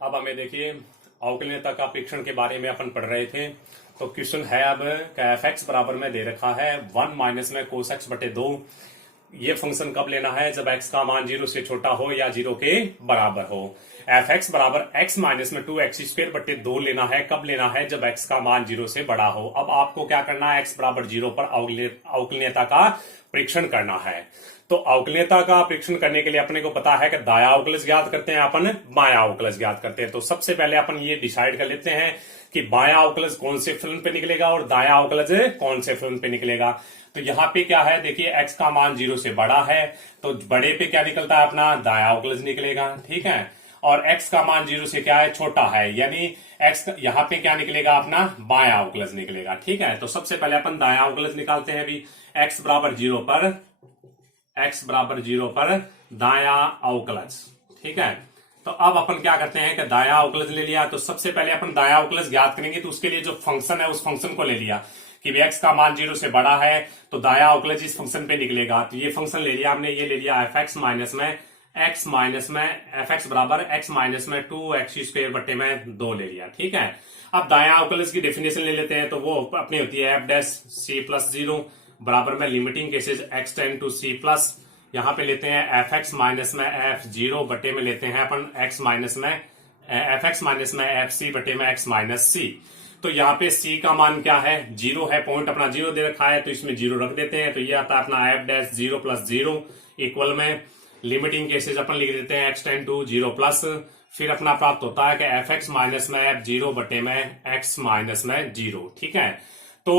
अब हमें देखिए अवकलनीयता का परीक्षण के बारे में अपन पढ़ रहे थे। तो क्वेश्चन है अब एफ एक्स बराबर में दे रखा है 1 माइनस में कोस एक्स बटे 2। ये फंक्शन कब लेना है? जब एक्स का मान 0 से छोटा हो या 0 के बराबर हो। एफ एक्स बराबर एक्स माइनस में 2x² बटे 2 लेना है। कब लेना है? जब एक्स का मान 0 से बड़ा हो। अब आपको क्या करना है? एक्स बराबर 0 पर अवकलनीयता का परीक्षण करना है। तो अवकलनीयता का परीक्षण करने के लिए अपने को पता है कि दाया अवकलज ज्ञात करते हैं, अपन बायां अवकलज ज्ञात करते हैं। तो सबसे पहले अपन ये डिसाइड कर लेते हैं कि बायां अवकलज कौन से फलन पे निकलेगा और दायां अवकलज कौन से फलन पे निकलेगा। तो यहाँ पे क्या है, देखिए x का मान 0 से बड़ा है तो बड़े पे क्या निकलता है? अपना दायां अवकलज निकलेगा, ठीक है। और x का मान 0 से क्या है? छोटा है, यानी x यहाँ पे क्या निकलेगा? अपना बायां अवकलज निकलेगा, ठीक है। तो सबसे पहले अपन दायां अवकलज निकालते हैं। अभी x बराबर 0 पर दायां अवकलज, ठीक है। तो अब अपन क्या करते हैं कि दायां अवकलज ले लिया। तो सबसे पहले अपन दायां अवकलज ज्ञात करेंगे। तो उसके लिए जो फंक्शन है उस फंक्शन को ले लिया कि x का मान 0 से बड़ा है तो दायां अवकलज इस फंक्शन पे निकलेगा। तो ये फंक्शन ले लिया हमने, ये ले लिया एफ एक्स माइनस में एफ एक्स बराबर x माइनस में 2x² बटे में 2 ले लिया, ठीक है। अब दायां अवकलज की डेफिनेशन ले लेते हैं। तो वो अपनी होती है एफ डैश सी प्लस 0 बराबर में limiting cases x tend to c plus, यहां पे लेते हैं एफ एक्स माइनस में एफ 0 बटे में लेते हैं अपन x माइनस में एफ एक्स माइनस में एफ सी बटे में x माइनस सी। तो यहाँ पे c का मान क्या है? 0 है, पॉइंट अपना 0 दे रखा है तो इसमें 0 रख देते हैं। तो ये आता है अपना एफ डैश 0 प्लस 0 इक्वल में लिमिटिंग केसेज अपन लिख देते हैं x टेंड टू 0 प्लस, फिर अपना प्राप्त होता है कि एफ एक्स माइनस में एफ 0 बटे में x माइनस में 0, ठीक है। तो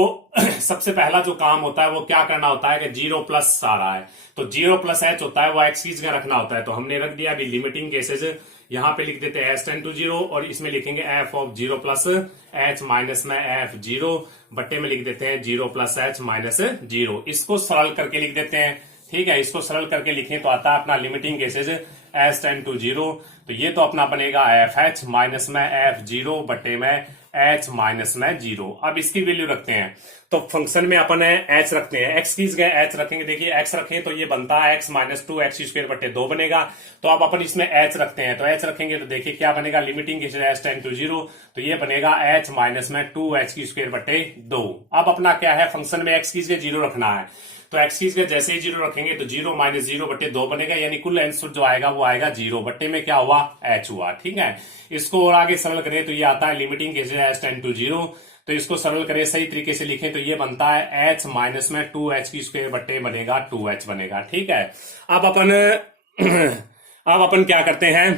सबसे पहला जो काम होता है वो क्या करना होता है कि 0 प्लस आ रहा है तो 0 प्लस h होता है वो x की जगह रखना होता है। तो हमने रख दिया। अभी लिमिटिंग केसेज यहां पे लिख देते हैं h टेंड टू 0 और इसमें लिखेंगे f of 0 plus h minus में f 0 बट्टे में लिख देते हैं 0 प्लस h माइनस 0। इसको सरल करके लिख देते हैं, ठीक है। इसको सरल करके लिखें तो आता है अपना limiting cases h tend to 0। तो ये तो अपना बनेगा एफ एच माइनस में एफ 0 बटे में h माइनस में 0। अब इसकी वैल्यू रखते हैं। तो फंक्शन में अपन h रखते हैं, x की जगह h रखेंगे। देखिए x रखें तो ये बनता है x माइनस 2x² बटे 2 बनेगा। तो अब अपन इसमें h रखते हैं। तो h रखेंगे तो देखिए क्या बनेगा? लिमिटिंग h टेंड टू 0 तो ये बनेगा h माइनस में 2h² बटे 2। अब अपना क्या है? फंक्शन में x की जगह 0 रखना है। तो x की जगह जैसे ही 0 रखेंगे तो 0 माइनस 0 बटे 2 बनेगा, यानी कुल आंसर जो आएगा वो आएगा 0 बट्टे में क्या हुआ? h हुआ, ठीक है। इसको और आगे सरल करें तो ये आता है limiting cases h tend to 0। तो इसको सरल करें, सही तरीके से लिखें तो ये बनता है h माइनस में 2h² बट्टे बनेगा 2h बनेगा, ठीक है। अब अपन क्या करते हैं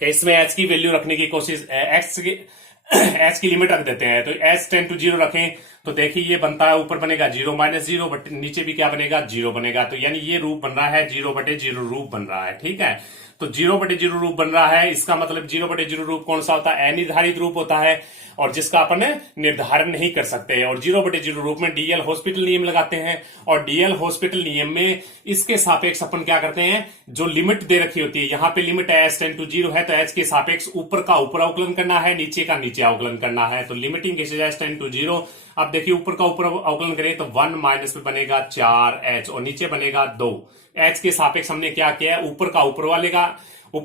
कि इसमें h की वैल्यू रखने की कोशिश h की लिमिट रख देते हैं। तो h टेंड टू 0 रखें तो देखिए ये बनता है, ऊपर बनेगा 0 माइनस 0 बट नीचे भी क्या बनेगा? 0 बनेगा। तो यानी ये रूप बन रहा है 0 बटे 0 रूप बन रहा है, ठीक है। तो 0 बटे 0 रूप बन रहा है, इसका मतलब 0 बटे 0 रूप कौन सा होता है? अनिर्धारित रूप होता है और जिसका अपन निर्धारण नहीं कर सकते। और 0 बटे 0 रूप में डीएल हॉस्पिटल नियम लगाते हैं और डीएल हॉस्पिटल नियम में इसके सापेक्ष अपन क्या करते हैं? जो लिमिट दे रखी होती है, यहाँ पे लिमिट h टेंड टू 0 है तो h के सापेक्ष ऊपर का ऊपर अवकलन करना है, नीचे का नीचे अवकलन करना है। तो limiting cases h tend to 0। अब देखिए ऊपर का ऊपर अवकलन करें तो 1 माइनस में बनेगा 4h और नीचे बनेगा 2। h के सापेक्ष हमने क्या किया है? ऊपर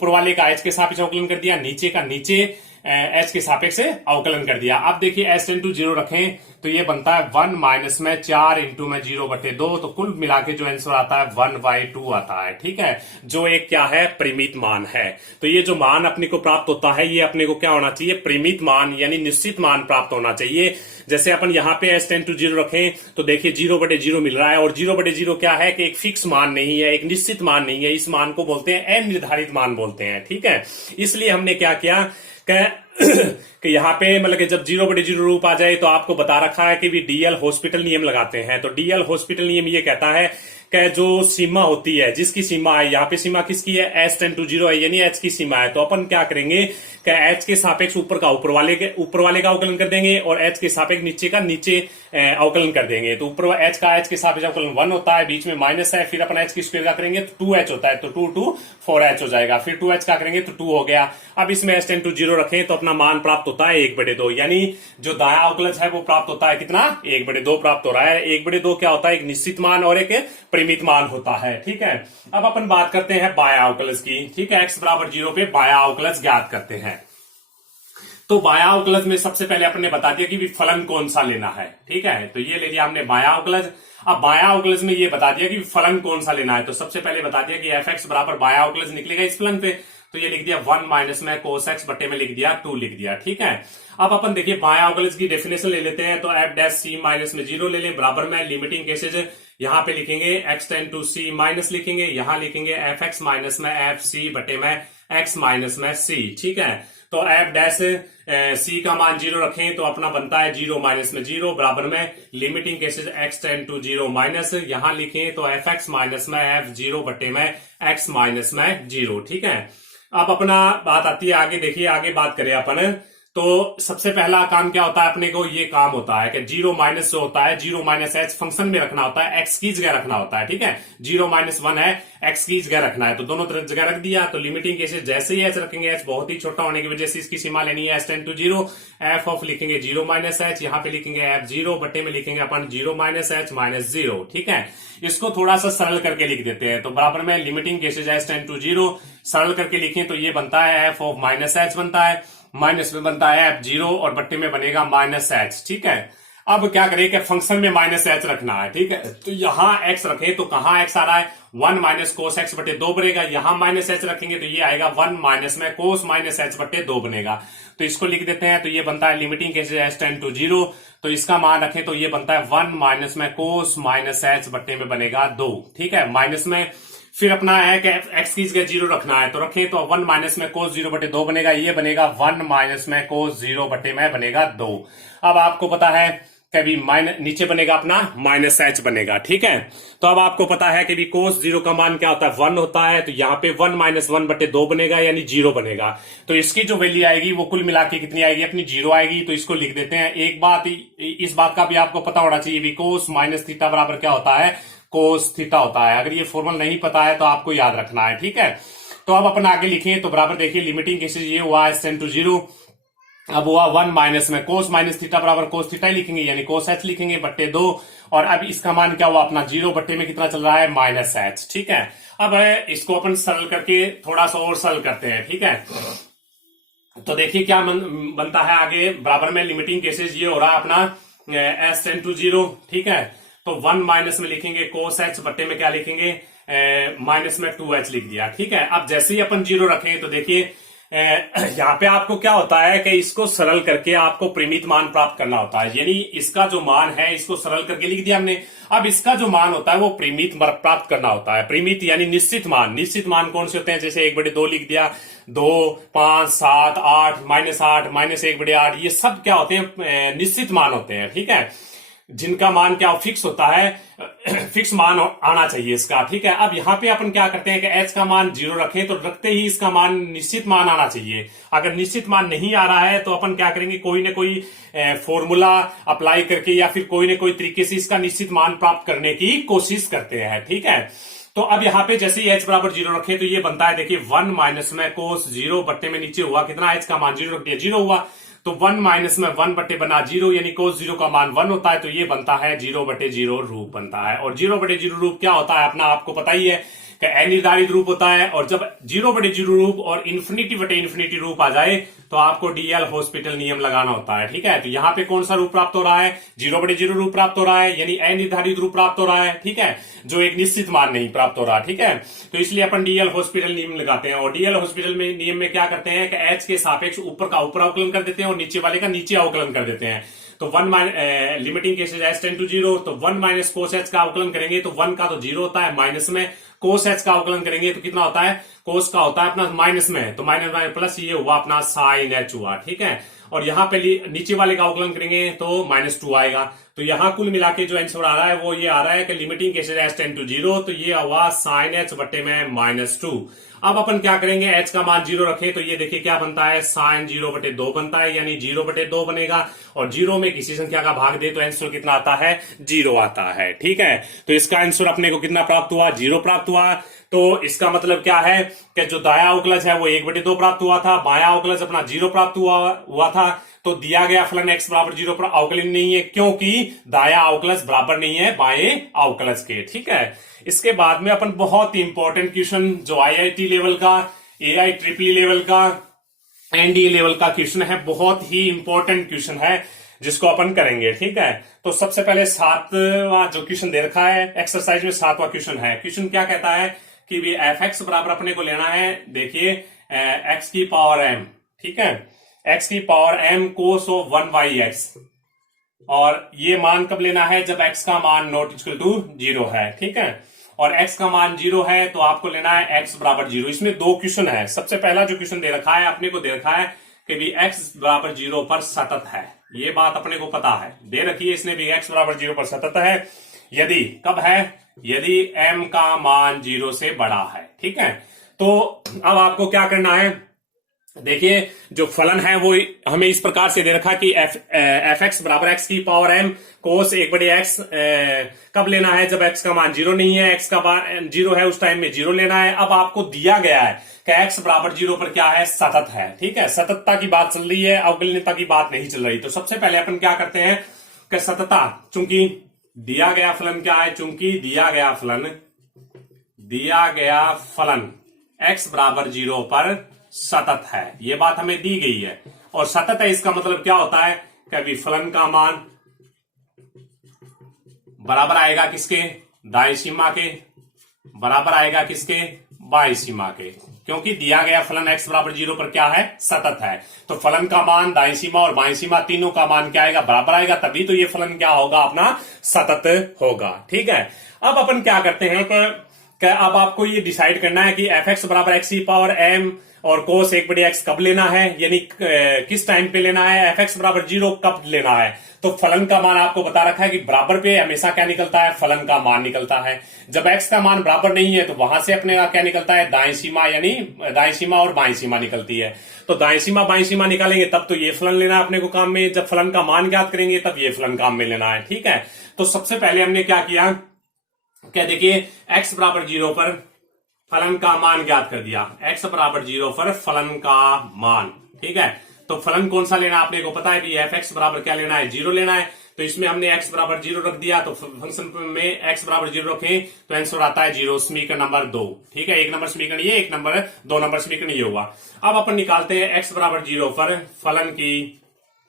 वाले का h के सापेक्ष अवकलन कर दिया, नीचे का नीचे h के सापेक्ष अवकलन कर दिया। अब देखिए h टेंड टू 0 रखें तो ये बनता है 1 माइनस में 4 इंटू में 0 बटे 2। तो कुल मिला के जो आंसर आता है 1/2 आता है, ठीक है। जो एक क्या है? परिमित मान है। तो ये जो मान अपने को प्राप्त होता है ये अपने को क्या होना चाहिए? परिमित मान यानी निश्चित मान प्राप्त होना चाहिए। जैसे अपन यहाँ पे h टेंड टू 0 रखें तो देखिए 0 बटे 0 मिल रहा है और 0 बटे 0 क्या है कि एक फिक्स मान नहीं है, एक निश्चित मान नहीं है। इस मान को बोलते हैं अनिर्धारित मान बोलते हैं, ठीक है। इसलिए हमने क्या किया कि यहाँ पे मतलब कि जब 0 बटे 0 रूप आ जाए तो आपको बता रखा है कि भी डीएल हॉस्पिटल नियम लगाते हैं। तो डीएल हॉस्पिटल नियम ये कहता है कि जो सीमा होती है, जिसकी सीमा है, यहाँ पे सीमा किसकी है? h टेंड टू 0 है, यानी h की सीमा है। तो अपन क्या करेंगे कि h के सापेक्ष ऊपर वाले का अवकलन कर देंगे और h के सापेक्ष नीचे का नीचे अवकलन कर देंगे। तो ऊपर h का h के सापेक्ष अवकलन 1 होता है, बीच में माइनस है, फिर अपन h की स्क्वायर का करेंगे तो 2h होता है, तो 2 2 4h हो जाएगा, फिर 2h का करेंगे तो 2 हो गया। अब इसमें h टेंड टू 0 रखें तो अपना मान प्राप्त होता है 1/2, यानी जो दायां अवकलज है वो प्राप्त होता है कितना? 1/2 प्राप्त हो रहा है। 1/2 क्या होता है? एक निश्चित मान और एक परिमित मान होता है। ठीक है, अब अपन बात करते हैं बाया अवकलज की। ठीक है, x बराबर 0 पे बाया अवकलज ज्ञात करते हैं। तो बाया अवकलज में सबसे पहले अपन ने बता दिया कि भी फलन कौन सा लेना है। ठीक है, तो ये ले लिया हमने बाया अवकलज। अब बाया अवकलज में ये बता दिया कि फलन कौन सा लेना है। तो सबसे पहले बता दिया कि fx बराबर बाया अवकलज निकलेगा इस फलन पे, तो ये लिख दिया 1 माइनस में cos x बटे में लिख दिया 2 लिख दिया। ठीक है, अब अपन देखिए बाया अवकलज की डेफिनेशन ले लेते हैं। तो f डैश c माइनस में 0 ले लें, बराबर में लिमिटिंग केसेज यहां पे लिखेंगे x tend to c minus लिखेंगे, यहां लिखेंगे fx माइनस में f c बटे में x माइनस में c। ठीक है, तो f डैश c का मान 0 रखें तो अपना बनता है 0 माइनस में 0, बराबर में limiting cases x tend to 0 minus, यहां लिखें तो fx माइनस में f 0 बटे में x माइनस में 0। ठीक है, अब अपना बात आती है आगे। देखिए आगे बात करें अपन, तो सबसे पहला काम क्या होता है अपने को, ये काम होता है कि 0 माइनस जो होता है 0 माइनस h फंक्शन में रखना होता है, x की जगह रखना होता है। ठीक है, 0 माइनस 1 है, x की जगह रखना है, तो दोनों तरफ जगह रख दिया। तो लिमिटिंग केसेस जैसे ही h रखेंगे, h बहुत ही छोटा होने की वजह से इसकी सीमा लेनी है, h tend to 0, f of लिखेंगे 0 माइनस h, यहाँ पे लिखेंगे f 0 बटे में लिखेंगे अपन 0 माइनस h माइनस 0। ठीक है, इसको थोड़ा सा सरल करके लिख देते हैं। तो बराबर में limiting cases h tend to 0 सरल करके लिखें तो ये बनता है f ऑफ माइनस h बनता है, माइनस में बनता है f 0 और बट्टे में बनेगा माइनस h। ठीक है, अब क्या करें कि फंक्शन में माइनस h रखना है। ठीक है, तो यहां x रखें तो कहां x आ रहा है, 1 माइनस कोस x बटे 2 बनेगा, यहां माइनस h रखेंगे तो ये आएगा 1 माइनस में कोस माइनस h बटे 2 बनेगा। तो इसको लिख देते हैं, तो ये बनता है limiting cases h tend to 0, तो इसका मान रखें तो ये बनता है 1 माइनस में कोस माइनस h बटे में बनेगा 2। ठीक है, माइनस में फिर अपना है कि x की जगह 0 रखना है, तो रखें तो 1 माइनस में कोस 0 बटे 2 बनेगा, ये बनेगा 1 माइनस में कोस 0 बटे में बनेगा 2। अब आपको पता है कभी माइनस नीचे बनेगा अपना माइनस h बनेगा। ठीक है, तो अब आपको पता है कि भी कोस 0 का मान क्या होता है, 1 होता है, तो यहाँ पे 1 माइनस 1 बटे 2 बनेगा यानी 0 बनेगा। तो इसकी जो वैल्यू आएगी वो कुल मिला के कितनी आएगी, अपनी 0 आएगी। तो इसको लिख देते हैं। एक बात इस बात का भी आपको पता होना चाहिए, भी कोस माइनस थीटा बराबर क्या होता है, कोस थीटा होता है। अगर ये फॉर्मूला नहीं पता है तो आपको याद रखना है। ठीक है, तो अब अपन आगे लिखें तो बराबर देखिए लिमिटिंग केसेज ये हुआ h टेंड टू 0, अब हुआ 1 माइनस में कोस माइनस थीटा बराबर कोस थीटा ही लिखेंगे यानी कोस h लिखेंगे बट्टे 2, और अब इसका मान क्या हुआ अपना 0 बट्टे में कितना चल रहा है माइनस h। ठीक है, अब इसको अपन सरल करके थोड़ा सा और सरल करते हैं। ठीक है, तो देखिए क्या बनता है आगे, बराबर में लिमिटिंग केसेज ये हो रहा है अपना h टेंड टू 0। ठीक है, तो 1 माइनस में लिखेंगे कोस h बट्टे में क्या लिखेंगे माइनस में 2h लिख दिया। ठीक है, अब जैसे ही अपन 0 रखें तो देखिए यहाँ पे आपको क्या होता है कि इसको सरल करके आपको परिमित मान प्राप्त करना होता है, यानी इसका जो मान है इसको सरल करके लिख दिया हमने। अब इसका जो मान होता है वो परिमित प्राप्त करना होता है। परिमित यानी निश्चित मान। निश्चित मान कौन से होते हैं, जैसे 1 बटे 2 लिख दिया, 2, 5, 7, 8, माइनस 1 बटे 8, ये सब क्या होते हैं, निश्चित मान होते हैं। ठीक है, जिनका मान क्या फिक्स होता है, फिक्स मान आना चाहिए इसका। ठीक है, अब यहाँ पे अपन क्या करते हैं कि h का मान 0 रखें तो रखते ही इसका मान निश्चित मान आना चाहिए। अगर निश्चित मान नहीं आ रहा है तो अपन क्या करेंगे, कोई ना कोई फॉर्मूला अप्लाई करके या फिर कोई ना कोई तरीके से इसका निश्चित मान प्राप्त करने की कोशिश करते हैं। ठीक है, तो अब यहाँ पे जैसे ही h बराबर 0 रखे तो ये बनता है देखिए 1 माइनस में कोस 0 बट्टे में नीचे हुआ कितना, h का मान 0 रख दिया 0 हुआ, तो 1 माइनस में 1 बटे बना 0 यानी कोस 0 का मान 1 होता है, तो ये बनता है 0 बटे 0 रूप बनता है। और 0 बटे 0 रूप क्या होता है अपना आपको पता ही है कि अनिर्धारित रूप होता है, और जब 0 बटे 0 रूप और इन्फिनिटी बटे इन्फिनिटी रूप आ जाए तो आपको डीएल हॉस्पिटल नियम लगाना होता है। ठीक है, तो यहाँ पे कौन सा रूप प्राप्त हो रहा है, 0 बटे 0 रूप प्राप्त हो रहा है, यानी अनिर्धारित रूप प्राप्त हो रहा है। ठीक है, जो एक निश्चित मान नहीं प्राप्त हो रहा। ठीक है, तो इसलिए अपन डीएल हॉस्पिटल नियम लगाते हैं, और डीएल हॉस्पिटल में नियम में क्या करते हैं कि h के सापेक्ष ऊपर का ऊपर अवकलन कर देते हैं और नीचे वाले का नीचे अवकलन कर देते हैं। तो 1 limiting cases h tend to 0, तो 1 माइनस कोस h का अवकलन करेंगे तो 1 का तो 0 होता है, माइनस में कोस h का अवकलन करेंगे तो कितना होता है, कोस का होता है अपना माइनस में, तो माइनस माइनस प्लस ये हुआ अपना साइन h हुआ। ठीक है, और यहाँ पे नीचे वाले का अवकलन करेंगे तो -2 आएगा। तो यहाँ कुल मिला के जो आंसर आ रहा है वो ये आ रहा है कि limiting cases h tend to 0, तो ये हुआ साइन h बटे में -2। अब अपन क्या करेंगे, h का मान 0 रखें तो ये देखिए क्या बनता है, साइन 0 बटे 2 बनता है, यानी 0 बटे 2 बनेगा, और 0 में किसी संख्या का भाग दे तो आंसर कितना आता है, 0 आता है। ठीक है, तो इसका आंसर अपने को कितना प्राप्त हुआ, 0 प्राप्त हुआ। तो इसका मतलब क्या है कि जो दाया अवकलज है वो 1/2 प्राप्त हुआ था, बाया अवकलज अपना 0 प्राप्त हुआ था। तो दिया गया फलन x बराबर 0 पर अवकलन नहीं है, क्योंकि दाया अवकलज बराबर नहीं है बाएं अवकलज के। ठीक है, इसके बाद में अपन बहुत इंपॉर्टेंट क्वेश्चन जो IIT लेवल का, AIEEE लेवल का, NDA लेवल का क्वेश्चन है, बहुत ही इंपॉर्टेंट क्वेश्चन है जिसको अपन करेंगे। ठीक है, तो सबसे पहले 7वां जो क्वेश्चन दे रखा है एक्सरसाइज में, 7वां क्वेश्चन है। क्वेश्चन क्या कहता है कि भी fx बराबर अपने को लेना है, देखिए x की पावर m, ठीक है, x की power m cos of 1/x, और ये मान कब लेना है, जब x का मान नॉट इक्वल टू 0 है। ठीक है, और x का मान 0 है तो आपको लेना है x बराबर 0। इसमें 2 क्वेश्चन है। सबसे पहला जो क्वेश्चन दे रखा है अपने को, दे रखा है कि भी x बराबर 0 पर सतत है। ये बात अपने को पता है, दे रखी है इसने भी x बराबर 0 पर सतत है। यदि कब है, यदि m का मान 0 से बड़ा है। ठीक है, तो अब आपको क्या करना है, देखिए जो फलन है वो हमें इस प्रकार से दे रखा कि fx बराबर x की पावर m कोस 1/x कब लेना है, जब x का मान 0 नहीं है, x का मान 0 है उस टाइम में 0 लेना है। अब आपको दिया गया है कि x बराबर 0 पर क्या है, सतत है। ठीक है, सततता की बात चल रही है, अवकलनीयता की बात नहीं चल रही। तो सबसे पहले अपन क्या करते हैं कि सततता, चूंकि दिया गया फलन क्या है, चूंकि दिया गया फलन x बराबर 0 पर सतत है, ये बात हमें दी गई है। और सतत है इसका मतलब क्या होता है कि अभी फलन का मान बराबर आएगा किसके, दाएं सीमा के, बराबर आएगा किसके, बाएं सीमा के, क्योंकि दिया गया फलन x बराबर 0 पर क्या है, सतत है। तो फलन का मान दाएं सीमा और बाएं सीमा तीनों का मान क्या आएगा, बराबर आएगा, तभी तो ये फलन क्या होगा, अपना सतत होगा। ठीक है, अब अपन क्या करते हैं कि अब आपको ये डिसाइड करना है कि fx बराबर x की पावर m और cos 1/x कब लेना है, यानी किस टाइम पे लेना है, fx बराबर 0 कब लेना है। तो फलन का मान आपको बता रखा है कि बराबर पे हमेशा क्या निकलता है, फलन का मान निकलता है। जब x का मान बराबर नहीं है तो वहां से अपने का क्या निकलता है, दाएं सीमा, यानी दाएं सीमा और बाएं सीमा निकलती है। तो दाएं सीमा बाएं सीमा निकालेंगे तब तो ये फलन लेना है अपने को काम में, जब फलन का मान ज्ञात करेंगे तब ये फलन काम में लेना है। ठीक है, तो सबसे पहले हमने क्या किया, क्या देखिए x बराबर 0 पर फलन का मान ज्ञात कर दिया, x बराबर 0 पर फलन का मान। ठीक है, तो फलन कौन सा लेना आपने को पता है कि fx बराबर क्या लेना है, 0 लेना है। तो इसमें हमने x बराबर 0 रख दिया, तो फंक्शन में x बराबर 0 रखें तो आंसर आता है 0, समीकरण नंबर 2। ठीक है, 1 नंबर समीकरण ये, 1 नंबर 2 नंबर समीकरण ये हुआ। अब अपन निकालते हैं x बराबर 0 पर फलन की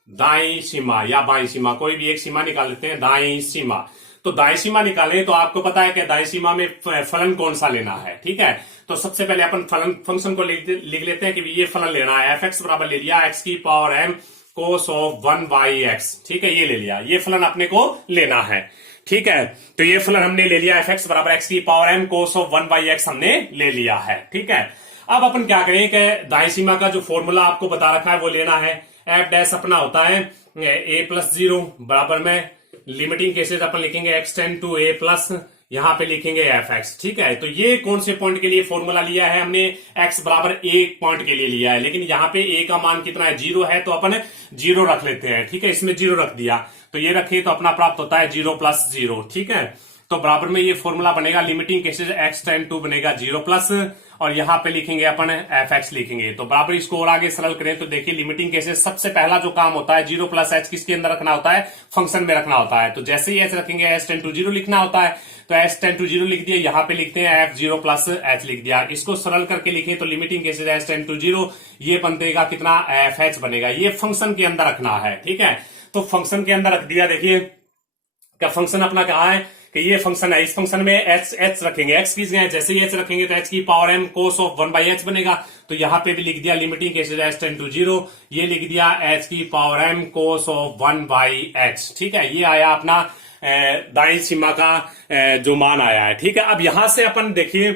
दाई सीमा या बाई सीमा, कोई भी एक सीमा निकाल लेते हैं, दाई सीमा। तो दाई सीमा निकालें तो आपको पता है कि दाई सीमा में फलन कौन सा लेना है। ठीक है, तो सबसे पहले अपन फलन फंक्शन को लिख लेते हैं कि ये फलन लेना है, fx बराबर ले लिया x की power m cos of 1/x। ठीक है, ये ले लिया, ये फलन अपने को लेना है। ठीक है, तो ये फलन हमने ले लिया, fx बराबर x की power m cos of 1/x हमने ले लिया है। ठीक है, अब अपन क्या करें कि दाई सीमा का जो फॉर्मूला आपको बता रखा है वो लेना है। f डैश अपना होता है a+0 बराबर में लिमिटिंग केसेस अपन लिखेंगे x tend to a plus, यहां पे लिखेंगे fx। ठीक है, तो ये कौन से पॉइंट के लिए फॉर्मूला लिया है हमने, x बराबर 1 पॉइंट के लिए लिया है, लेकिन यहाँ पे a का मान कितना है, 0 है, तो अपन 0 रख लेते हैं। ठीक है, इसमें 0 रख दिया, तो ये रखे तो अपना प्राप्त होता है 0 + 0। ठीक है, तो बराबर में ये फॉर्मूला बनेगा, limiting cases x tend to बनेगा 0+, और यहां पे लिखेंगे अपन fx लिखेंगे। तो बराबर इसको और आगे सरल करें तो देखिए लिमिटिंग केसेस सबसे पहला जो काम होता है 0+h किसके अंदर रखना होता है, फंक्शन में रखना होता है। तो जैसे ही h रखेंगे h टेंड टू 0 लिखना होता है, तो h टेंड टू 0 लिख दिया, यहां पे लिखते हैं f0+h लिख दिया। इसको सरल करके लिखें तो limiting cases h tend to 0, ये बनेगा कितना, fh बनेगा। ये फंक्शन के अंदर रखना है। ठीक है, तो फंक्शन के अंदर रख दिया। देखिए क्या फंक्शन अपना कहा है कि ये फंक्शन है, इस फंक्शन में h रखेंगे, x की जगह जैसे ही h रखेंगे तो h की power m cos of 1/h बनेगा। तो यहां पे भी लिख दिया limiting cases h tend to 0, ये लिख दिया h की power m cos of 1/h। ठीक है, ये आया अपना दाईं सीमा का जो मान आया है। ठीक है, अब यहां से अपन देखिए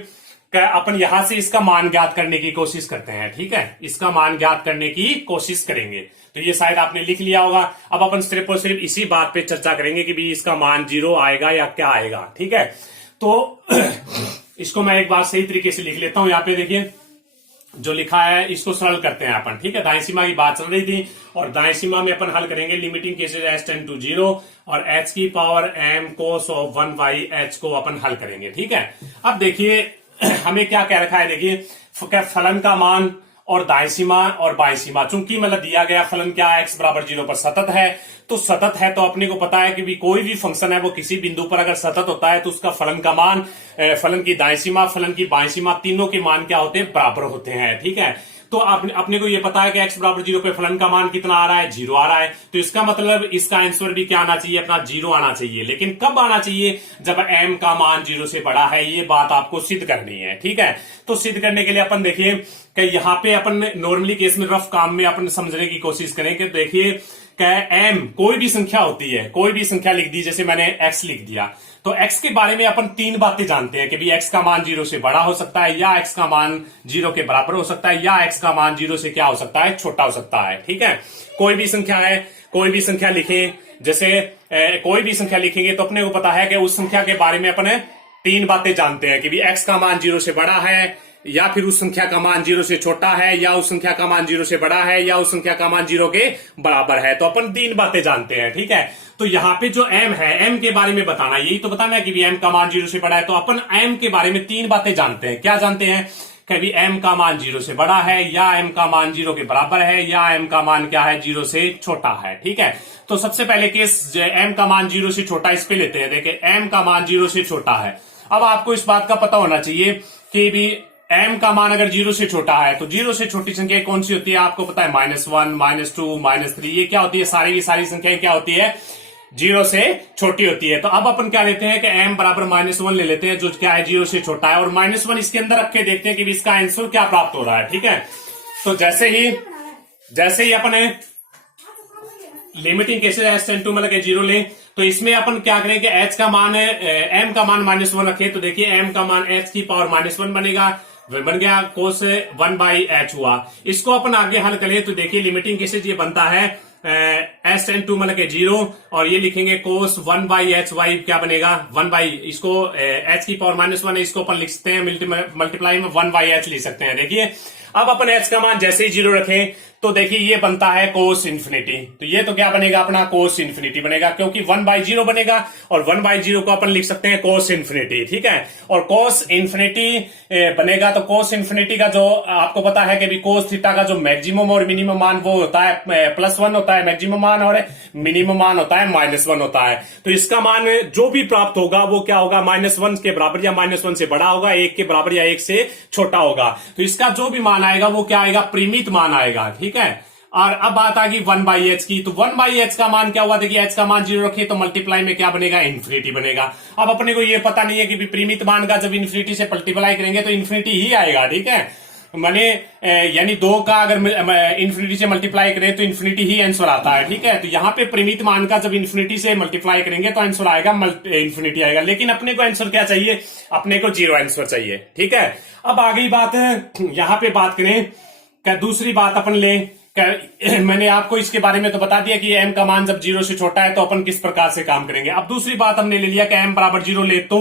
अपन यहां से इसका मान ज्ञात करने की कोशिश करते हैं। ठीक है, इसका मान ज्ञात करने की कोशिश करेंगे। तो ये शायद आपने लिख लिया होगा। अब अपन सिर्फ और सिर्फ इसी बात पे चर्चा करेंगे कि भी इसका मान 0 आएगा या क्या आएगा। ठीक है, तो इसको मैं एक बार सही तरीके से लिख लेता हूं। यहाँ पे देखिए जो लिखा है इसको सरल करते हैं अपन। ठीक है, दाएं सीमा की बात चल रही थी और दाएं सीमा में अपन हल करेंगे limiting cases h tend to 0 और h की power m cos of 1/h को अपन हल करेंगे। ठीक है, अब देखिए हमें क्या कह रखा है, देखिए फलन का मान और दाएं सीमा और बाएं सीमा, चूंकि मतलब दिया गया फलन क्या है, x बराबर 0 पर सतत है, तो सतत है तो अपने को पता है कि भी कोई भी फंक्शन है वो किसी बिंदु पर अगर सतत होता है तो उसका फलन का मान, फलन की दाएं सीमा, फलन की बाएं सीमा, तीनों के मान क्या होते हैं, बराबर होते हैं। ठीक है, तो अपने को ये पता है कि x बराबर 0 पे फलन का मान कितना आ रहा है, 0 आ रहा है, तो इसका मतलब इसका आंसर भी क्या आना चाहिए, अपना 0 आना चाहिए। लेकिन कब आना चाहिए, जब m का मान 0 से बड़ा है, ये बात आपको सिद्ध करनी है। ठीक है, तो सिद्ध करने के लिए अपन देखिए कि यहाँ पे अपन नॉर्मली केस में रफ काम में अपन समझने की कोशिश करें कि देखिए m कोई भी संख्या होती है, कोई भी संख्या लिख दी, जैसे मैंने x लिख दिया, तो x के बारे में अपन तीन बातें जानते हैं कि भी x का मान 0 से बड़ा हो सकता है, या x का मान 0 के बराबर हो सकता है, या x का मान 0 से क्या हो सकता है, छोटा हो सकता है। ठीक है, कोई भी संख्या है, कोई भी संख्या लिखें, जैसे कोई भी संख्या लिखेंगे तो अपने को पता है कि उस संख्या के बारे में अपन तीन बातें जानते हैं कि भी x का मान 0 से बड़ा है, या फिर उस संख्या का मान 0 से छोटा है, या उस संख्या का मान 0 से बड़ा है, या उस संख्या का मान 0 के बराबर है। तो अपन तीन बातें जानते हैं। ठीक है, तो यहाँ पे जो m है, m के बारे में बताना, यही तो बताना है कि भी m का मान 0 से बड़ा है, तो अपन m के बारे में तीन बातें जानते हैं। क्या जानते हैं, कभी m का मान 0 से बड़ा है, या m का मान 0 के बराबर है, या m का मान क्या है, 0 से छोटा है। ठीक है, तो सबसे पहले केस m का मान 0 से छोटा, इस पे लेते हैं। देखिए m का मान 0 से छोटा है। अब आपको इस बात का पता होना चाहिए कि भी m का मान अगर 0 से छोटा है तो 0 से छोटी संख्या कौन सी होती है, आपको पता है, -1, -2, -3, ये क्या होती है, सारी की सारी संख्याएं क्या होती है, 0 से छोटी होती है। तो अब अपन क्या लेते हैं कि m बराबर -1 ले लेते हैं, जो क्या है 0 से छोटा है, और -1 इसके अंदर रख के देखते हैं कि इसका आंसर क्या प्राप्त हो रहा है। ठीक है, तो जैसे ही अपने limiting cases S tend to मतलब के 0 ले, तो इसमें अपन क्या करें कि h का मान है, m का मान -1 रखे, तो देखिए m का मान h की पावर -1 बनेगा, बन गया cos 1/h हुआ। इसको अपन आगे हल करें तो देखिए लिमिटिंग केसेस ये बनता है एस टेंड टू मतलब के 0, और ये लिखेंगे cos 1/hy, क्या बनेगा 1 इसको h की पावर -1 है, इसको अपन लिख सकते हैं मल्टीप्लाई में 1/h लिख सकते हैं। देखिए अब अपन h का मान जैसे ही 0 रखें तो देखिए ये बनता है cos इन्फिनिटी, तो ये तो क्या बनेगा, अपना cos इन्फिनिटी बनेगा, क्योंकि 1/0 बनेगा, और 1/0 को अपन लिख सकते हैं cos इन्फिनिटी। ठीक है, और cos इन्फिनिटी बनेगा, तो cos इन्फिनिटी का जो आपको पता है कि भी cos थीटा का जो मैक्सिमम और मिनिमम मान वो होता है +1 होता है मैक्सिमम मान, और मिनिमम मान होता है -1 होता है। तो इसका मान जो भी प्राप्त होगा वो क्या होगा, -1 के बराबर या -1 से बड़ा होगा, 1 के बराबर या 1 से छोटा होगा। तो इसका जो भी मान आएगा वो क्या आएगा, परिमित मान आएगा। ठीक है, और अब बात आ गई 1/h की, तो 1/h का मान क्या हुआ, देखिए h का मान 0 रखे तो मल्टीप्लाई में क्या बनेगा, इन्फिनिटी बनेगा। अब अपने को ये पता नहीं है कि परिमित मान का जब इन्फिनिटी से मल्टीप्लाई करेंगे तो इन्फिनिटी ही आएगा। ठीक है, माने यानी 2 का अगर इन्फिनिटी से मल्टीप्लाई करें तो इन्फिनिटी ही आंसर आता है। ठीक है, तो यहाँ पे परिमित मान का जब इन्फिनिटी से मल्टीप्लाई करेंगे तो आंसर आएगा इन्फिनिटी आएगा, लेकिन अपने को आंसर क्या चाहिए, अपने को 0 आंसर चाहिए। ठीक है, अब आ गई बात यहाँ पे बात करें क्या, दूसरी बात अपन ले, मैंने आपको इसके बारे में तो बता दिया कि m का मान जब 0 से छोटा है तो अपन किस प्रकार से काम करेंगे। अब दूसरी बात हमने ले लिया कि m बराबर 0 ले तो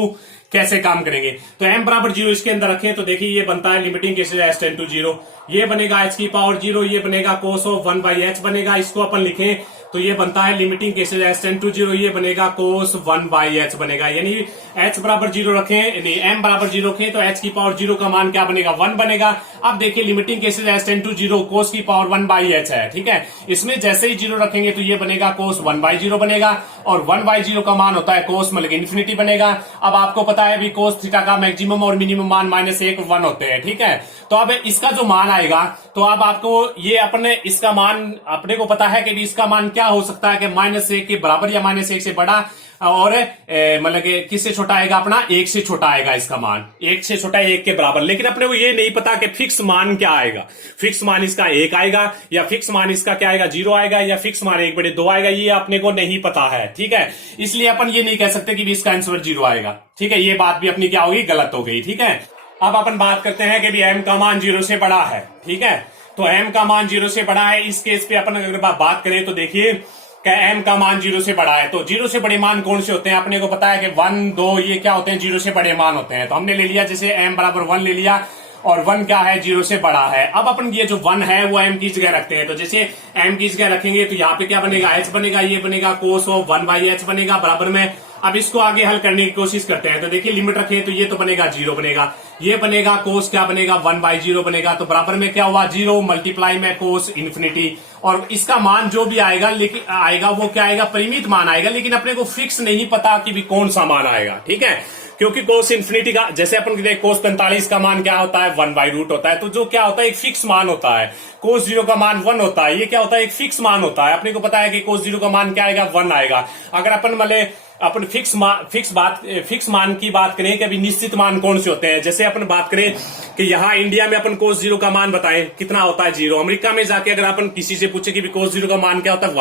कैसे काम करेंगे, तो m बराबर 0 इसके अंदर रखें तो देखिए ये बनता है limiting cases S tend to 0, ये बनेगा h की पावर 0, ये बनेगा cos ऑफ 1/h बनेगा, इसको अपन लिखें तो ये बनता है limiting cases S tend to 0, ये बनेगा cos 1/h बनेगा, यानी h बराबर 0 रखें, नहीं m बराबर 0 रखें तो h की पावर 0 का मान क्या बनेगा, 1 बनेगा। अब देखिए limiting cases S tend to 0, cos की पावर 1/h है। ठीक है, इसमें जैसे ही 0 रखेंगे तो ये बनेगा cos 1/0 बनेगा, और 1/0 का मान होता है cos मतलब इन्फिनिटी बनेगा। अब आपको पता है भी cos थीटा का मैक्सिमम और मिनिमम मान -1 1 होते हैं। ठीक है, तो अब इसका जो मान आएगा, तो अब आपको ये अपने इसका मान अपने को पता है कि भी इसका मान क्या हो सकता है कि -1 के बराबर या -1 से बड़ा, और मतलब कि किससे छोटा आएगा, अपना 1 से छोटा आएगा इसका मान, 1 से छोटा 1 के बराबर। लेकिन अपने को ये नहीं पता कि फिक्स मान क्या आएगा, फिक्स मान इसका 1 आएगा, या फिक्स मान इसका क्या आएगा 0 आएगा, या फिक्स मान 1/2 आएगा, ये अपने को नहीं पता है। ठीक है, इसलिए अपन ये नहीं कह सकते कि भी इसका आंसर 0 आएगा। ठीक है, ये बात भी अपनी क्या होगी, गलत हो गई। ठीक है, अब अपन बात करते हैं कि भी m का मान 0 से बड़ा है। ठीक है, तो m का मान 0 से बड़ा है, इस केस पे अपन अगर बात करें तो देखिए m का मान 0 से बड़ा है, तो 0 से बड़े मान कौन से होते हैं, अपने को पता है कि 1 2 ये क्या होते हैं, 0 से बड़े मान होते हैं। तो हमने ले लिया जैसे m बराबर 1 ले लिया, और 1 क्या है, 0 से बड़ा है। अब अपन ये जो 1 है वो m की जगह रखते हैं, तो जैसे m की जगह रखेंगे तो यहाँ पे क्या बनेगा, h बनेगा, ये बनेगा cos ऑफ 1/h बनेगा बराबर में। अब इसको आगे हल करने की कोशिश करते हैं, तो देखिए लिमिट रखें तो ये तो बनेगा 0 बनेगा, ये बनेगा कोस क्या बनेगा 1/0 बनेगा, तो बराबर में क्या हुआ 0 मल्टीप्लाई में कोस इन्फिनिटी, और इसका मान जो भी आएगा लेकिन आएगा वो क्या आएगा परिमित मान आएगा, लेकिन अपने को फिक्स नहीं पता कि भी कौन सा मान आएगा। ठीक है, क्योंकि कोस इन्फिनिटी का जैसे अपन देख कोस 45 का मान क्या होता है 1/रूट होता है, तो जो क्या होता है एक फिक्स मान होता है। कोस 0 का मान 1 होता है, ये क्या होता है एक फिक्स मान होता है। अपने को पता है कि कोस 0 का मान क्या आएगा 1 आएगा। अगर अपन फिक्स मान की बात करें कि अभी निश्चित मान कौन से होते हैं, जैसे अपन बात करें कि यहाँ इंडिया में अपन कोस 0 का मान बताएं कितना होता है 0। अमेरिका में जाके अगर अपन किसी से पूछे कि कोस 0 का मान क्या होता है,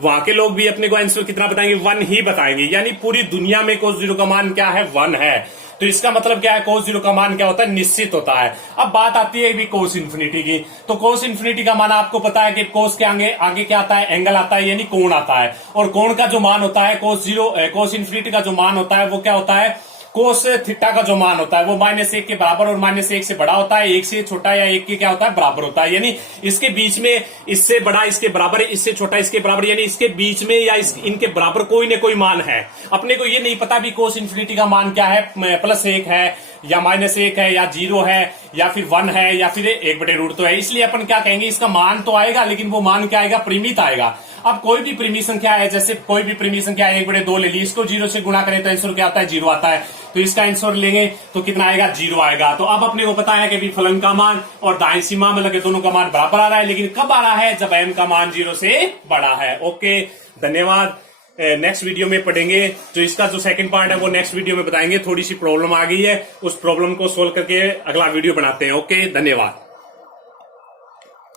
वहां के लोग भी अपने को आंसर कितना बताएंगे 1 ही बताएंगे, यानी पूरी दुनिया में कोस 0 का मान क्या है 1 है। तो इसका मतलब क्या है कोस 0 का मान क्या होता है निश्चित होता है। अब बात आती है भी कोस इन्फिनिटी की, तो कोस इन्फिनिटी का मान आपको पता है कि कोस के आगे क्या आता है एंगल आता है, यानी कोण आता है, और कोण का जो मान होता है कोस इन्फिनिटी का जो मान होता है वो क्या होता है कोस थीटा का जो मान होता है वो -1 के बराबर और -1 से बड़ा होता है, 1 से छोटा या 1 के क्या होता है बराबर होता है, यानी इसके बीच में इससे बड़ा इसके बराबर है, इससे छोटा इसके बराबर, यानी इसके बीच में या इनके बराबर कोई न कोई मान है। अपने को ये नहीं पता भी कोस इन्फिनिटी का मान क्या है, +1 है या -1 है या 0 है या फिर 1 है या फिर 1/√। तो है, इसलिए अपन क्या कहेंगे इसका मान तो आएगा, लेकिन वो मान क्या आएगा परिमित आएगा। अब कोई भी परिमित संख्या है, जैसे कोई भी परिमित संख्या 1/2 ले ली, इसको 0 से गुणा करें तो आंसर क्या आता है 0 आता है, तो इसका आंसर लेंगे तो कितना आएगा 0 आएगा। तो अब अपने को पता है कि फलन का मान और दाएं सीमा में लगे दोनों का मान बराबर आ रहा है, लेकिन कब आ रहा है जब m का मान 0 से बड़ा है। ओके, धन्यवाद। नेक्स्ट वीडियो में पढ़ेंगे, तो इसका जो सेकंड पार्ट है वो नेक्स्ट वीडियो में बताएंगे। थोड़ी सी प्रॉब्लम आ गई है, उस प्रॉब्लम को सोल्व करके अगला वीडियो बनाते हैं। ओके, धन्यवाद।